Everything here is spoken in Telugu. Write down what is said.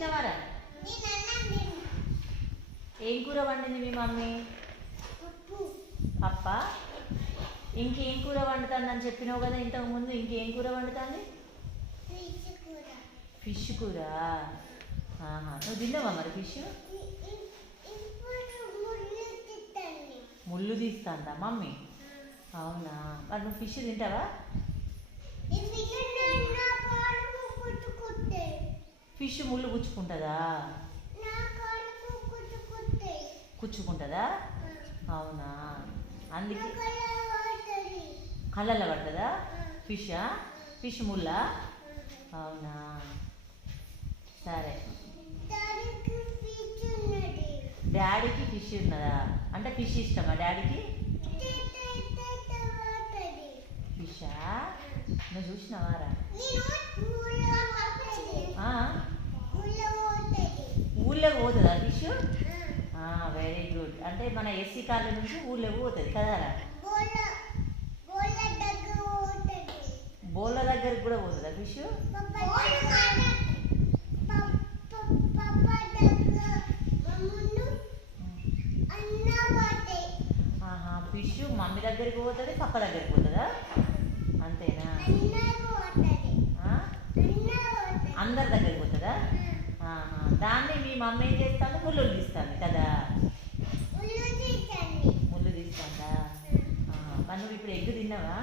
తిన్నవారా ఏం కూర వండింది మీ మమ్మీ? పప్ప ఇంకేం కూర వండుతానని చెప్పినావు కదా ఇంతకు ముందు ఇంకేం కూర వండుతాను ఫిష్ కూర. నువ్వు తిన్నావా మరి ఫిష్? ముళ్ళు తీస్తాందా మమ్మీ? అవునా. మరి నువ్వు ఫిష్ తింటావా? ఫిష్ ముళ్ళు గుచ్చుకుంటుందా కుచ్చుకుంటుందా? అవునా? అందుకే కళ్ళల్లో పడుతుందా. ఫిషా? ఫిష్ ముళ్ళా? అవునా? సరే. డాడీకి ఫిష్ ఉన్నదా. అంటే ఫిష్ ఇష్టమా డాడీకి? ఫిషా? నువ్వు చూసినావారా? ఊళ్ళోకి పోతుందా ఫిష్ వెరీ గుడ్ అంటే మన ఎస్సీ కాలనీ నుంచి ఊళ్ళోకి పోతుంది కదారా బోళ్ళ దగ్గరికి కూడా పోతుందా ఫిష్ ఫిష్ మమ్మీ దగ్గరికి పోతుంది పక్క దగ్గరికి పోతుందా? అంతేనా? అందరి దగ్గరికి పోతుందా. దాన్ని మీ మమ్మీ ఏం చేస్తాను ముళ్ళు తీస్తాను కదా. ముళ్ళు తీస్తాందా. నువ్వు ఇప్పుడు ఎగ్ తిన్నావా?